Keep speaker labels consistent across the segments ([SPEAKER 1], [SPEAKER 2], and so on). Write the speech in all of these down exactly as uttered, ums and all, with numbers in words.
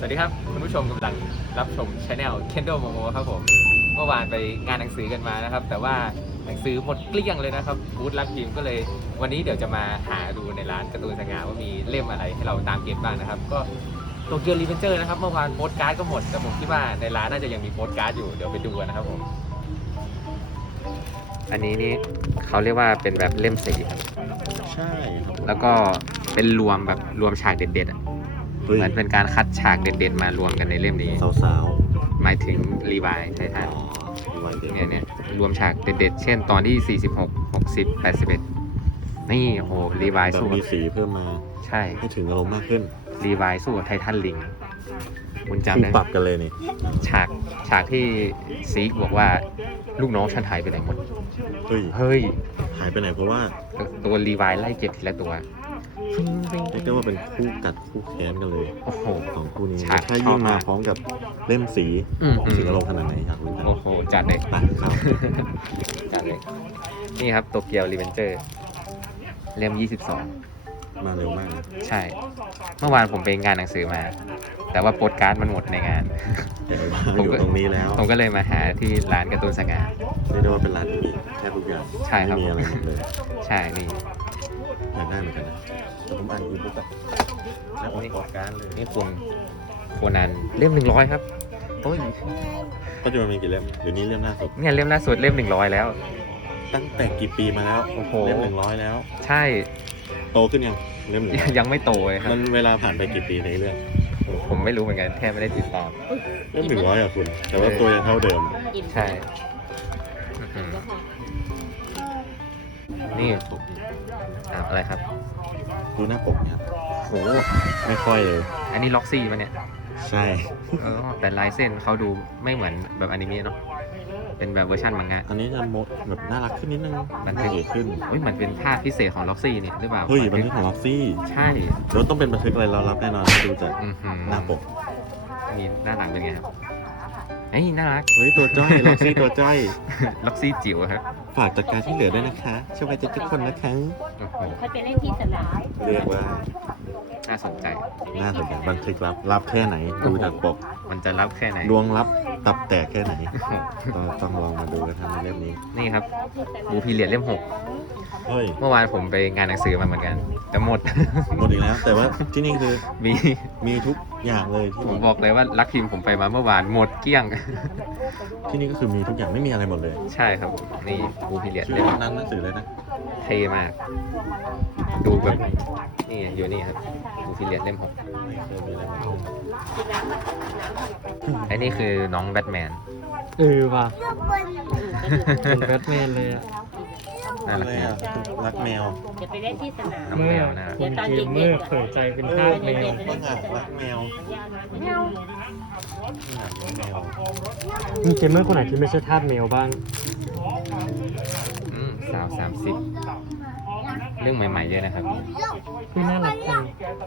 [SPEAKER 1] วัสดีครับคุณผู้ชมกำลังรับชมช anel Kendo Momo ครับผมเมื่อวานไปงานหนังสือกันมานะครับแต่ว่าหนังสือหมดเกลี้ยงเลยนะครับบูธรักพิมพ์ก็เลยวันนี้เดี๋ยวจะมาหาดูในร้านการ์ตูนสง่าว่ามีเล่มอะไรให้เราตามเก็บบ้างนะครับก็โตเกียวรีเวนเจอร์นะครับเมื่อวานโปสการ์ดก็หมดแต่ผมคิดว่าในร้านน่าจะยังมีโปสการ์ดอยู่เดี๋ยวไปดูกันนะครับผมอันนี้นี่เขาเรียกว่าเป็นแบบเล่มสีครับ
[SPEAKER 2] ใช่ครับ
[SPEAKER 1] แล้วก็เป็นรวมแบบรวมฉากเด็ดๆอ่ะเหมือนเป็นการคัดฉากเด็ดๆมารวมกันในเล่มนี้
[SPEAKER 2] สาว
[SPEAKER 1] หมายถึงรีวายไททัน
[SPEAKER 2] ๆอ๋อรีไวายเด็ก
[SPEAKER 1] เนี่ยเนี่ยรวมฉากเด็ดๆเช่นตอนที่สี่สิบหก หกสิบ แปดสิบเอ็ดนี่โอ้โหรีวาย
[SPEAKER 2] แบบ
[SPEAKER 1] สู้
[SPEAKER 2] มีสีเพิ่มมา
[SPEAKER 1] ใช่
[SPEAKER 2] ให้ถึงอารมณ์มากขึ้น
[SPEAKER 1] รีวายสู้กับไททันลิงคุณจำ
[SPEAKER 2] ซึ่ง
[SPEAKER 1] ได้
[SPEAKER 2] ปรับกันเลยนี่
[SPEAKER 1] ฉากฉากที่ซีกบอกว่าลูกน้องฉันหายไปไหนหมด
[SPEAKER 2] เฮ้ย
[SPEAKER 1] เฮ้ย
[SPEAKER 2] หายไปไหนเพราะว่า
[SPEAKER 1] ตัวรีวายไล่เก็บทีละตัว
[SPEAKER 2] เรียกได้ว่าเป็นคู่กัดคู่แค้นกันเลย
[SPEAKER 1] โอ้โห
[SPEAKER 2] สองคู่นี้
[SPEAKER 1] ฉาก
[SPEAKER 2] ถ้า
[SPEAKER 1] ช
[SPEAKER 2] ยิ่
[SPEAKER 1] อบ
[SPEAKER 2] ง
[SPEAKER 1] มาม
[SPEAKER 2] าก พร้อมกับเล่มสี
[SPEAKER 1] อืม
[SPEAKER 2] ถึงอารมณ์ขนาดไหนอยากรู้จัง
[SPEAKER 1] โอ้โหจัดเลย
[SPEAKER 2] ไปครับ
[SPEAKER 1] จัดเลยนี่ครับโตเกียวรีเวนเจอร์เล่มยี่สิบสอง
[SPEAKER 2] มาเร็วมากนะ
[SPEAKER 1] ใช่ เมื่อวานผมไปงานหนังสือมา แต่ว่าโปสการ์ดมันหมดในงาน
[SPEAKER 2] เห็นว่าอยู่ตรงนี้แล้ว
[SPEAKER 1] ผมก็เลยมาหาที่ร้านการ์ตูนสง่า
[SPEAKER 2] เรียกได้ว่าเป็นร้านที่มีแทบทุกอย่าง
[SPEAKER 1] ใช่ครับ
[SPEAKER 2] ไม่มีอะไรหมดเลย
[SPEAKER 1] ใช่นี่
[SPEAKER 2] อยากได้เหมือนกันนะแต่ผมอ่านอีบุ๊กอะแล้วออกการเลย
[SPEAKER 1] นี่คุณโคนันเล่มหนึ่งร้อยครับโอ้ย
[SPEAKER 2] ปัจจุบันมีกี่เล่มเดี๋ยวนี้เล่มล่าสุด
[SPEAKER 1] เนี่ยเล่มล่าสุดเล่มหนึ่งร้อยแล้ว
[SPEAKER 2] ตั้งแต่กี่ปีมาแล้ว
[SPEAKER 1] โอ้โห
[SPEAKER 2] เล่มหนึ่งร้อยแล้ว
[SPEAKER 1] ใช่
[SPEAKER 2] โตขึ้นยังเล่มหนึ่ง
[SPEAKER 1] ยังไม่โตเลยครับ
[SPEAKER 2] มันเวลาผ่านไปกี่ปีในเรื่อง
[SPEAKER 1] ผมไม่รู้เหมือนกันแทบไม่ได้ติดตาม
[SPEAKER 2] เล่มหนึ่งร้อยอะคุณ แต่ว่าตัวยังเท่าเดิม
[SPEAKER 1] ใช่อื้อหือนี่อ่าอะไรครับ
[SPEAKER 2] ดูหน้าปกเนี่ย
[SPEAKER 1] โห
[SPEAKER 2] ไม่ค่อยเลย
[SPEAKER 1] อันนี้ล็อกซี่ปะเนี่ย
[SPEAKER 2] ใช่
[SPEAKER 1] เออแต่ลายเส้นเขาดูไม่เหมือนแบบอนิเมะเนาะ เป็นแบบเวอร์ชันมังงะ
[SPEAKER 2] อันนี้จะโมดแบบน่ารักขึ้นนิดนึง
[SPEAKER 1] มัน
[SPEAKER 2] น่าเก๋ขึ้น
[SPEAKER 1] เฮ้ยเหมือนเป็นภาคพิเศษของล็อกซี่นี่หรือเปล่า
[SPEAKER 2] เฮ้ยบันทึกของล็อกซี่
[SPEAKER 1] ใช่
[SPEAKER 2] รถต้องเป็นบันทึกอะไรเรารับแน่นอนดูจาก
[SPEAKER 1] อื้อหือ
[SPEAKER 2] หน้าปก
[SPEAKER 1] นี่หน้าหลังเป็นไงครับเฮ้ยน่ารัก
[SPEAKER 2] เฮ้ยตัวจ้อยล็อกซี่ตัวจ้อย
[SPEAKER 1] ล็อกซี่จิ๋วครับ
[SPEAKER 2] ฝากจัดการที่เหลือด้วยนะคะช่วยไปทุกคนนะคะ
[SPEAKER 1] โอ้โห
[SPEAKER 3] เขาไปเล่นที่สนาม
[SPEAKER 2] เรียกว่า
[SPEAKER 1] น่าสนใจ
[SPEAKER 2] น่าสนใจบันทึกรับรับแค่ไหนดูจากปก
[SPEAKER 1] มันจะรับแค่ไหน
[SPEAKER 2] ดวงรับตับแตกแค่ไหน
[SPEAKER 1] โอ้โห
[SPEAKER 2] ต้องต้องลองมาดูกันทำในเล่มนี้
[SPEAKER 1] นี่ครับบูพีเรียดเล่มหก
[SPEAKER 2] เฮ้ย
[SPEAKER 1] เมื่อวานผมไปงานหนังสือมาเหมือนกัน แต่หมด
[SPEAKER 2] หมดอีกแล้ว แต่ว่าที่นี่คือ
[SPEAKER 1] มี
[SPEAKER 2] มีทุกอย่างเลยที่
[SPEAKER 1] ผมบอกเลยว่ารักพิมพ์ผมไปมาเมื่อวานหมดเกลี้ยง
[SPEAKER 2] ที่นี่ก็คือมีทุกอย่างไม่มีอะไรหมดเลย
[SPEAKER 1] ใช่ครับ นี่บูพีเรียด
[SPEAKER 2] ชื่อ
[SPEAKER 1] เล่ม
[SPEAKER 2] ร้านหนังสือเลยนะ
[SPEAKER 1] เท่มาก ดูแบบนี่อยู่นี่ครับบูพีเรียดเล่มหก
[SPEAKER 2] ไม่เคยมีอะไรหมดเลย
[SPEAKER 1] ไอ้นี่คือน้องแบทแมน
[SPEAKER 4] เออว่ะเป็นแบทแมนเลยอะ
[SPEAKER 1] น่ารัก
[SPEAKER 2] อะไร
[SPEAKER 1] ดี
[SPEAKER 2] อ่ะรักแมว
[SPEAKER 3] จะไปเล่นที่สนาม
[SPEAKER 1] น้อง
[SPEAKER 4] เมื่
[SPEAKER 1] แม
[SPEAKER 4] อ
[SPEAKER 1] วนะ
[SPEAKER 4] คุณเกมเมอร์เผยใจเป็นทาสแมว
[SPEAKER 2] ต้องอ่านรักแมว
[SPEAKER 3] แมว
[SPEAKER 2] ต้องอ่านรักแมว
[SPEAKER 4] มีเกมเมอร์คนไหนที่ไม่ใช่ทาสแมวบ้าง
[SPEAKER 1] อืมสาวสามสิบเรื่องใหม่ๆเยอะนะครับ
[SPEAKER 4] คือน่ารักจัง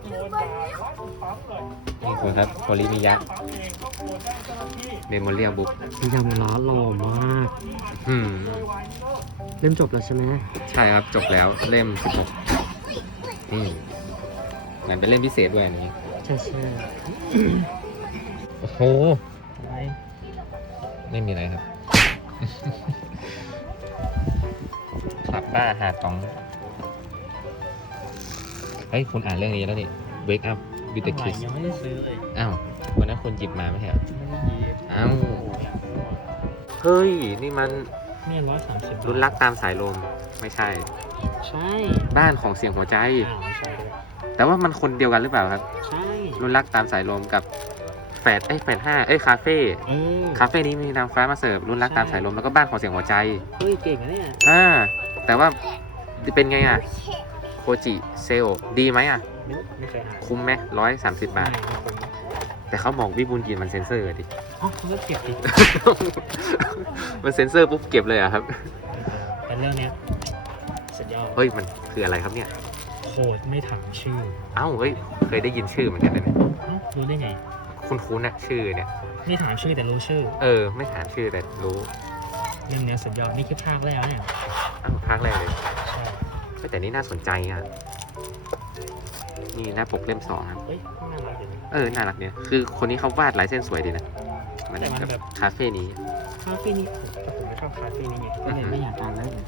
[SPEAKER 1] นี่คุณครับโทริมิยะเมมโมเรียลบุ๊ก
[SPEAKER 4] ยำล้อหล่อมาก
[SPEAKER 1] อืม
[SPEAKER 4] เล่มจบแล้วใช่ไหม
[SPEAKER 1] ใช่ครับจบแล้วเล่มสิบหกนี่เหมือนเป็นเล่มพิเศษด้วยอันนี้
[SPEAKER 4] ใช่ใช่
[SPEAKER 1] โอ้โห
[SPEAKER 4] อะไร
[SPEAKER 1] ไม่มีอะไรครับ คลับบ้าหาตองเฮ้ยคุณอ่านเรื่องนี้แล้วนี่ Wake up with the kiss
[SPEAKER 4] ยังไม่ได้ซื้อเลย
[SPEAKER 1] อ้าววันนั้นคุณหยิบมาไม่ใช่เหรอ
[SPEAKER 4] ไม่ได้หยิบ
[SPEAKER 1] อ้าวเฮ้ย นี่มัน
[SPEAKER 4] เนี่ยร้อยสามสิบ
[SPEAKER 1] รุ่นรักตามสายลมไม่ใช่
[SPEAKER 4] ใช่
[SPEAKER 1] บ้านของเสียงหัวใจ
[SPEAKER 4] อ้าวใช่ด้วย
[SPEAKER 1] แต่ว่ามันคนเดียวกันหรือเปล่าครับ
[SPEAKER 4] ใช่
[SPEAKER 1] รุ่นรักตามสายลมกับแฝดเอ้ยแฝดห้าเอ้ยคาเฟ่
[SPEAKER 4] เออ
[SPEAKER 1] คาเฟ่นี้มีนางฟ้ามาเสิร์ฟรุ่นรักตามสายลมแล้วก็บ้านของเสียงหัวใจ
[SPEAKER 4] เฮ้ยเก่งนะเนี่ย
[SPEAKER 1] อ่าแต่ว่าเป็นไงอ่ะโคจิเซลดีไหมอ่ะ
[SPEAKER 4] ไม่ไม่เคยอ่าน
[SPEAKER 1] คุ้มไหมร้อยสามสิบบาท
[SPEAKER 4] ไม่ไม่คุ้ม
[SPEAKER 1] แต่เขาบอกวิบูลย์กินมันเซ็นเซอร์ดิ
[SPEAKER 4] อ๋อคุณก็เก็บดิ
[SPEAKER 1] มันเซ็นเซอร์ปุ๊บเก็บเลยเหรอะครับ
[SPEAKER 4] แต่เรื่องเนี้ยสุดยอด
[SPEAKER 1] เฮ้ยมันคืออะไรครับเนี่ย
[SPEAKER 4] โคตรไม่ถามชื่อ
[SPEAKER 1] เอ้าเฮ้ยเคยได้ยินชื่อเหมือนกันเลยเนี่ย
[SPEAKER 4] เอ้ารู้ได้ไง
[SPEAKER 1] คุ้นๆนะชื่อเนี่ย
[SPEAKER 4] ไม่ถามชื่อแต่รู้ชื่อ
[SPEAKER 1] เออ ไม่ถามชื่อแต่รู้
[SPEAKER 4] เรื่องเนี้ยสุดยอดนี่คือภาคแรกเนี่ย
[SPEAKER 1] อ้าวภาคแรกเลย
[SPEAKER 4] ใช่
[SPEAKER 1] เฮ้ยแต่นี่น่าสนใจอ่ะนี่หน้าปกเล่มสองครับ
[SPEAKER 4] เฮ้ยน่ารักดี
[SPEAKER 1] เออ น่ารักเนี่ยคือคนนี้เขาวาดลายเส้นสวยดีนะมัน
[SPEAKER 4] แต่มัน
[SPEAKER 1] แบบ
[SPEAKER 4] แบบ
[SPEAKER 1] คาเฟ่นี้
[SPEAKER 4] คาเฟ่นี้แต่ผมไม่ชอบคาเฟ่นี้ไงก็เลยไม่อยากอ่านแล้วไง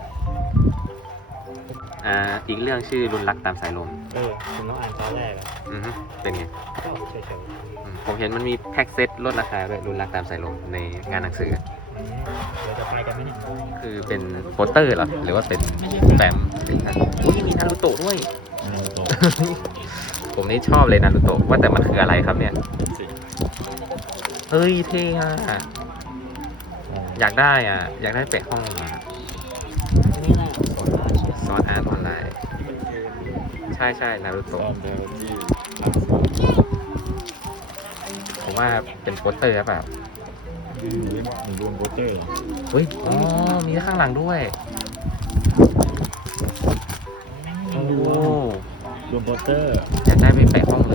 [SPEAKER 1] อ่า อีกเรื่องชื่อรุนรักตามสายลม
[SPEAKER 4] เออผมต้องอ่านตอนแรกอะ
[SPEAKER 1] อือฮึเป็นไง
[SPEAKER 4] ก็เฉย
[SPEAKER 1] อืมผมเห็นมันมีแพ็กเซตลดราคาด้วยรุนรักตามสายลมในงานหนังสือ
[SPEAKER 4] ๆอืมเดี๋ยวจะไปกันไหมเนี่ย
[SPEAKER 1] คือเป็นโปสเตอร์เหรอ หรือว่าเป็นแฟ้มอุ้ยมีนารูโตะด้วย
[SPEAKER 2] นารูโตะ
[SPEAKER 1] ผมนี่ชอบเลยนารูโตะว่าแต่มันคืออะไรครับเนี่ย เฮ้ยเท่อะอยากได้อ่ะ อยากได้แปะห้องมา
[SPEAKER 4] นี่แหละ
[SPEAKER 1] ซอสอาร์ตออนไลน์ ใช่ใช่นารู
[SPEAKER 2] ตอ
[SPEAKER 1] โตะ
[SPEAKER 2] นเดลที่
[SPEAKER 1] ผมว่าเป็นโปสเตอร์หรือเปล่า
[SPEAKER 2] ดูอยู่เล่มหนึ่งรวมโปสเตอร์
[SPEAKER 1] เฮ้ย อ๋อ มีข้างหลังด้วย โอ้
[SPEAKER 2] รวมโปสเตอร์
[SPEAKER 1] อยากได้ไปแปะห้องเลย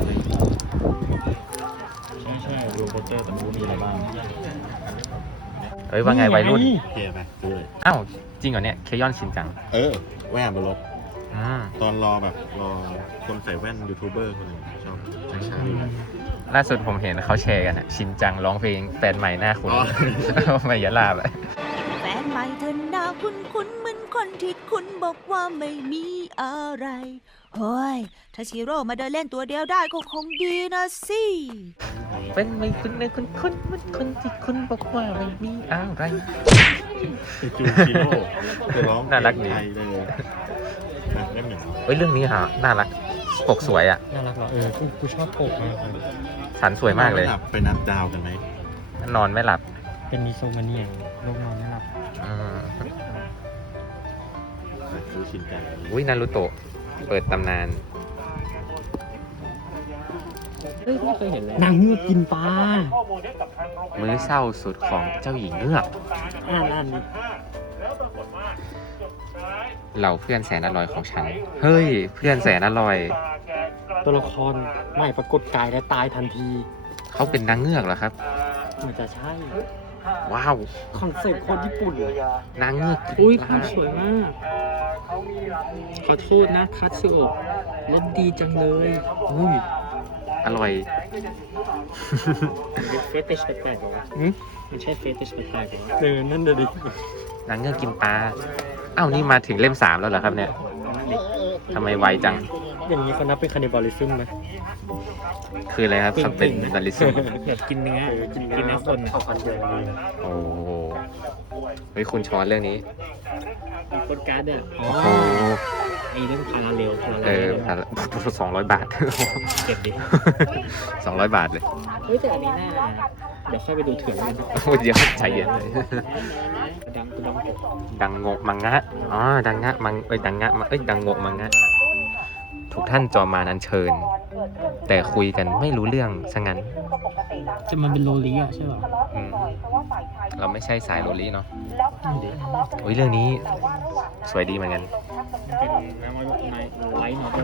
[SPEAKER 2] ใช่ใช่รวมโปสเตอร์แต่ไม่รู้มีอะไรบ้าง
[SPEAKER 1] เอ้ยว่าไงวัยรุ่น
[SPEAKER 2] โอเคไปซื้อเลย
[SPEAKER 1] อ้าว จริงเหรอเนี่ย เคยอนชินจัง
[SPEAKER 2] เออแว่นบนรถ
[SPEAKER 1] อืม
[SPEAKER 2] ตอนรอแบบรอคนใส่แว่นยูทูบเบอร์คนหนึ่งชอบ
[SPEAKER 1] ใช่ใช่ ล่าสุดผมเห็นเขาแชร์กันอะชินจังร้องเพลงแฟนใหม่หน้าคุณ มายาลาบอะ
[SPEAKER 5] แฟนใหม่เธอหน้าคุ้นคุ้นๆเหมือนคนที่คุณบอกว่าไม่มีอะไรเฮ้ยถ้าชิโร่มาเดินเล่นตัวเดียวได้ก็คงดีนะสิ
[SPEAKER 1] เป็นไม่คุณในคุณคุณมันคนที่คุณบอกว่าไม่มีอะไร
[SPEAKER 2] จูจิโร่จะร้อง
[SPEAKER 1] น่ารักดี
[SPEAKER 2] ไทยได้เลยอ่ะเล่มหนึ่ง
[SPEAKER 1] เฮ้ยเรื่องนี้ฮะน่ารักปกสวยอะ
[SPEAKER 4] น่ารักเหรอเออกูกูชอบปกมากเลย
[SPEAKER 1] สันสวยมากเลย
[SPEAKER 2] หลับไปนับดาวกันไหม
[SPEAKER 1] นอนไม่หลับ
[SPEAKER 4] เป็นมิโซมาเนียโลกนอนไม่หลับ
[SPEAKER 1] อืม
[SPEAKER 2] ซื้อชินกัน
[SPEAKER 1] อุ้ยนารูโตะเปิดตำนาน
[SPEAKER 4] เฮ้ยไม่เคยเห็นเลยนางเงือกกินปลา
[SPEAKER 1] มื้อเศร้าสุดของเจ้าหญิงเงือก
[SPEAKER 4] อ่านอ่านดิ
[SPEAKER 1] เหล่าเพื่อนแสนอร่อยของฉัน เฮ้ย เพื่อนแสนอร่อย
[SPEAKER 4] ตัวละครใหม่ปรากฏกายและตายทันที
[SPEAKER 1] เขาเป็นนางเงือกเหรอครับ
[SPEAKER 4] มันจะใช่
[SPEAKER 1] ว้าว
[SPEAKER 4] คอนเซ็ปต์คนญี่ปุ่น
[SPEAKER 1] นางเงือกกิน
[SPEAKER 4] อุ้ย
[SPEAKER 1] ป
[SPEAKER 4] ภา
[SPEAKER 1] ลา
[SPEAKER 4] พสวยมาก ขอโทษนะคัตสึโอะรสดีจังเลย
[SPEAKER 1] อุ้ย อร่อย
[SPEAKER 4] เป็นเฟติชแปลกๆเหรอวะ
[SPEAKER 1] หืม
[SPEAKER 4] ไม่ใช่เฟติชแปลกๆเหรอเออนั่นเดี๋ยวดิ
[SPEAKER 1] นางเงือกกินปลา อ้าว นี่มาถึงเล่มสามแล้วเหรอครับเนี่ยทำไมไวจัง
[SPEAKER 4] อย่างนี้เขานับเป็นคานิบอลิซึมไหม
[SPEAKER 1] คืออะไรครับเขาเป็นดัลลิซึม
[SPEAKER 4] แบบกินเนื้อกินเนื้อคนเข้ากันเดียวเลย
[SPEAKER 1] โอ้โหเฮ้ยคุณช้อนเรื่องนี้
[SPEAKER 4] มีโค้ดการ์ดอ่ะอ๋อ
[SPEAKER 1] โอ้โห
[SPEAKER 4] ไอ้เรื่องพาราเรลพารา
[SPEAKER 1] เอ
[SPEAKER 4] เร
[SPEAKER 1] อ
[SPEAKER 4] ล
[SPEAKER 1] สองร้อยบาท
[SPEAKER 4] เก็บดิ
[SPEAKER 1] สองร้อยบาทเลย
[SPEAKER 4] เฮ้ยแต่อันนี้น่าเดี๋ยวค่อยไปดูเถื่อนกันนะ
[SPEAKER 1] โอ้ยเดี๋ยวใจเย็นเลย
[SPEAKER 4] ดังกูดังกด
[SPEAKER 1] ดังโงะมังงะ อ๋อ ดังงะมัง เอ้ย ดังงะมังเอ้ย ดังโงะมังงะ ถูกท่านจอมมารอัญเชิญ แต่คุยกันไม่รู้เรื่องซะงั้น
[SPEAKER 4] จะมันเป็นโรลีอ่ะใช่ป่ะ
[SPEAKER 1] อืมเราไม่ใช่สายโรลลี่เนาะ
[SPEAKER 4] นี่ดิ
[SPEAKER 1] โอ้ยเรื่องนี้สวยดีเหมือนกัน
[SPEAKER 4] เป็นแมวไม้ไลท์นอเวล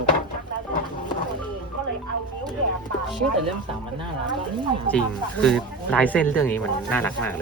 [SPEAKER 4] เชื่อแต่เรื่องสามมันน่ารักอะนี่
[SPEAKER 1] จริง คือลายเส้นเรื่องนี้มันน่ารักมากเลย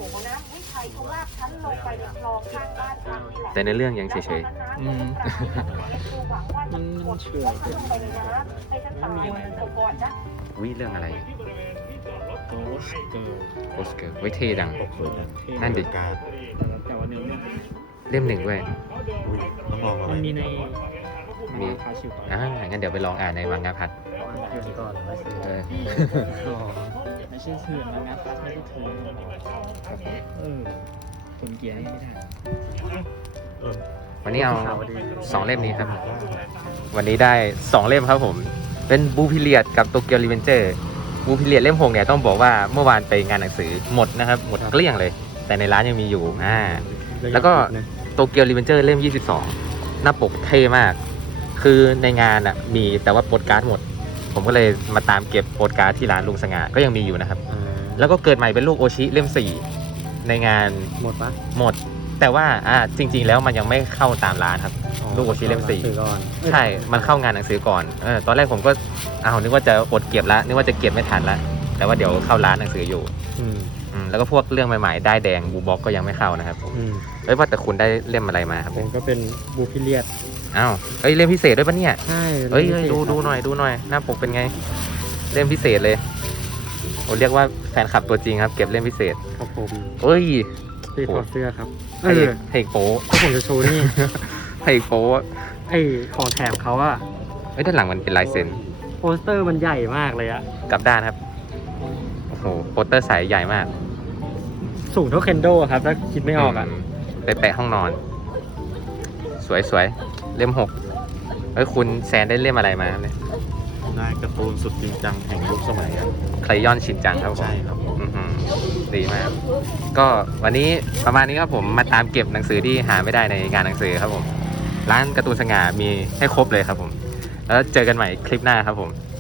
[SPEAKER 1] แต่ในเรื่องยังเฉย
[SPEAKER 4] อืมมันมันเฉยไม่มีอะไร
[SPEAKER 1] ๆวิเรื่องอะไร
[SPEAKER 4] โกสเกิร์ล
[SPEAKER 1] โอสเกอร์ไว้เท่ดัง
[SPEAKER 2] สวยจัง
[SPEAKER 1] นั่นดิ
[SPEAKER 2] การ
[SPEAKER 4] แต่ว่าเนื้อเรื่อง
[SPEAKER 1] เล่มหนึ่งด้วย
[SPEAKER 2] อุ๊ยต้องลองอะไร
[SPEAKER 4] มันมีใน
[SPEAKER 1] มี
[SPEAKER 4] คาชิว
[SPEAKER 1] อ่า งั้นเดี๋ยวไปลองอ่านในมังงะพัด
[SPEAKER 4] เดี๋ยวก่อนไม่ซื้อ
[SPEAKER 1] เออ
[SPEAKER 4] ไม่ใช่เถื่อนนะพัดไม่ใช่เถื่อนเออคนเกียร์ไม่ได้
[SPEAKER 2] เออ
[SPEAKER 1] วันนี้เอาสองเล่มนี้ครับ วันนี้ได้สองเล่มครับผม เป็นบูพิเลียดกับโตเกียวรีเวนเจอร์บูพิเลียดเล่มหกเนี่ยต้องบอกว่าเมื่อวานไปงานหนังสือหมดนะครับ หมดเกลี้ยงเลย แต่ในร้านยังมีอยู่ อ่า แล้วก็โตเกียวรีเวนเจอร์เล่มยี่สิบสองหน้าปกเท่มาก คือในงานอ่ะมีแต่ว่าโปสการ์ดหมด ผมก็เลยมาตามเก็บโปสการ์ดที่ร้านลุงสง่าก็ยังมีอยู่นะครับ แล้วก็เกิดใหม่เป็นลูกโอชิเล่มสี่ในงาน
[SPEAKER 4] หมดปะ
[SPEAKER 1] หมด แต่ว่าอ่าจริง ๆ แล้วมันยังไม่เข้าตามร้านครับ ลูกโอชิเล่มสี่
[SPEAKER 4] ก่อน
[SPEAKER 1] ใช่ มันเข้างานหนังสือก่อนเออตอนแรกผมก็อ้าวนึกว่าจะอดเก็บละนึกว่าจะเก็บไม่ทันละแต่ว่าเดี๋ยวเข้าร้านหนังสืออยู่
[SPEAKER 4] อืม
[SPEAKER 1] อืมแล้วก็พวกเรื่องใหม่ๆได้แดงบูบ็อกก็ยังไม่เข้านะครับ
[SPEAKER 4] อืม
[SPEAKER 1] เอ้ยว่าแต่คุณได้เล่มอะไรมาครับ
[SPEAKER 4] ผมก็เป็นบูพิเลียด
[SPEAKER 1] อ้าวเอ้ยเล่มพิเศษด้วยปะเนี่ย
[SPEAKER 4] ใช่
[SPEAKER 1] เอ้ยเอ้ยดูดูหน่อยดูหน่อยหน้าปกเป็นไงเล่มพิเศษเลยโอ้เรียกว่าแฟนคลับตัวจริงครับเก็บเล่มพิเศษ
[SPEAKER 4] ครับผม
[SPEAKER 1] เอ้ย
[SPEAKER 4] ตีถอดเสื้อครับเอ
[SPEAKER 1] ให้
[SPEAKER 4] อ
[SPEAKER 1] ให้โป๊
[SPEAKER 4] ก็ผมจะโชว์นี่
[SPEAKER 1] ให้โป๊
[SPEAKER 4] ไอของแถมเขาอะ
[SPEAKER 1] เอ้ยด้านหลังมันเป็นลายเซ็น
[SPEAKER 4] โปสเตอร์มันใหญ่มากเลยอะ
[SPEAKER 1] กลับด้านครับโอ้โหโปสเตอร์ใสใหญ่มาก
[SPEAKER 4] สูงเท่าเคนโดครับ ถ้าคิดไม่ออกอะ
[SPEAKER 1] มไปแปะห้องนอน สวยสวยเล่มหกเอ้ยคุณแซนได้เล่มอะไรมาครับเนี่ย
[SPEAKER 2] ได้การ์ตูนสุดจริงจังแห่งยุคสมัยครับ
[SPEAKER 1] ไคลยอนชินจังครับผม
[SPEAKER 2] ใช่ครับ
[SPEAKER 1] อื้อหือดีมาก ก็วันนี้ประมาณนี้ครับผมมาตามเก็บหนังสือที่หาไม่ได้ในงานหนังสือครับผม ร้านการ์ตูนสง่ามีให้ครบเลยครับผม แล้วเจอกันใหม่คลิปหน้าครับผม